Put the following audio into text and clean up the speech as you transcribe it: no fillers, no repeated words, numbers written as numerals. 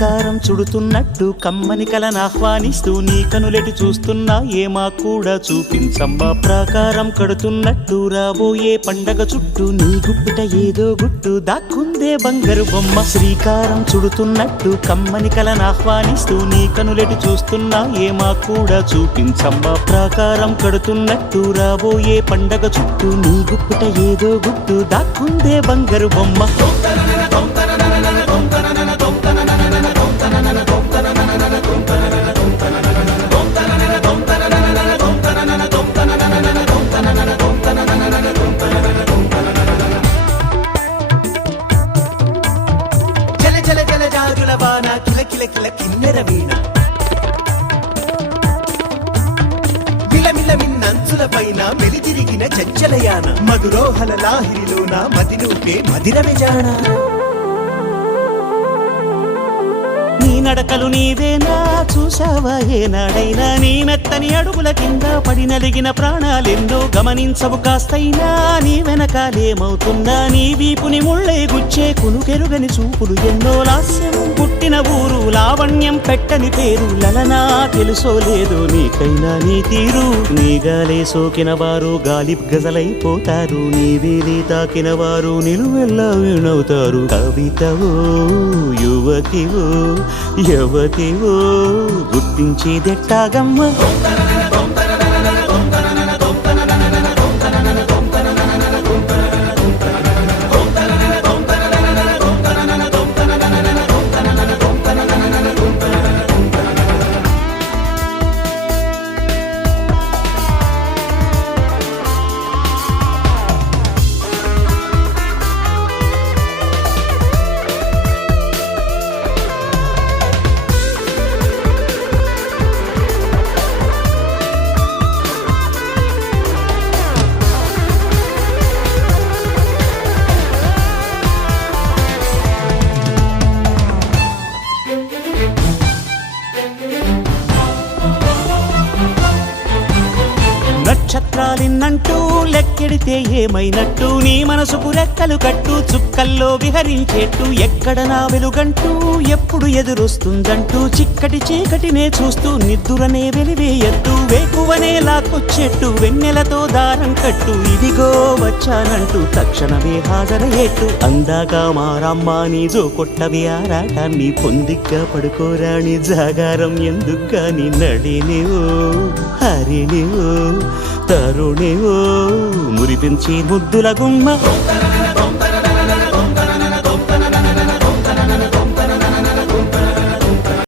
శ్రీకారం చుడుతున్నట్టు కమ్మని కలను ఆహ్వానిస్తూ నీ కనులెటి చూస్తున్నా ఏమా కూడా చూపించమ్మా ప్రాకారం కడుతున్నట్టు రాబోయే పండగ చుట్టూ నీ గుప్పిట ఏదో గుట్టు దాక్కుందే బంగారు బొమ్మ శ్రీకారం చుడుతున్నట్టు కమ్మని కలను ఆహ్వానిస్తూ నీ కనులెటి చూస్తున్నా ఏమా కూడా చూపించమ్మా ప్రాకారం కడుతున్నట్టు రాబోయే పండగ చుట్టూ నీ గుప్పిట ఏదో గుట్టు దాక్కుందే బంగారు బొమ్మ కిన్నెర వీణ మిలమిల మిన్నంచుల పైన మెలితిరిగిన చంచలయాన మధురోహల లాహిరిలోన మదినూపే మదిర విజాణ నీ నడకలు నీవేనా చూసావా ఏనాడైనా నీ మెత్తని అడుగుల కింద పడి నలిగిన ప్రాణాలెందో గమనించవు కాస్తైనా నీ వెనకాలేమవుతుందా నీ వీపుని ముళ్ళే గుచ్చే కునుకెరుగని చూపులు ఎన్నో లాస్యం పుట్టిన ఊరు లావణ్యం పెట్టని పేరు లలనా తెలుసో లేదో నీకైనా నీ తీరు నీ గాలే సోకిన వారు గాలి గజలైపోతారు నీ వేలి తాకిన వారు నిలువెల్లా వీణవుతారు కవితవో యువతివో యువతివో గుర్తించేదెట్టాగమ్మ నక్షత్రాలిన్నంటూ లెక్కెడితే ఏమైనట్టు నీ మనసుకు రెక్కలు కట్టు చుక్కల్లో విహరించేట్టు ఎక్కడ నా వెలుగంటూ ఎప్పుడు ఎదురొస్తుందంటూ చిక్కటి చీకటినే చూస్తూ నిద్దురనే వెలివేయట్టు వేకువనే లాక్కొచ్చేట్టు వెన్నెలతో దారం కట్టు ఇదిగో వచ్చానంటూ తక్షణమే హాజరయ్యేట్టు అందాక మారమ్మ నీ జో కొట్టవి ఆరాటాన్ని పొందిగ్గా పడుకోరాని జాగారం ఎందుకు గాని నడినివో హరినివో తరుణివో మురిపించి ముద్దుల గుమ్మ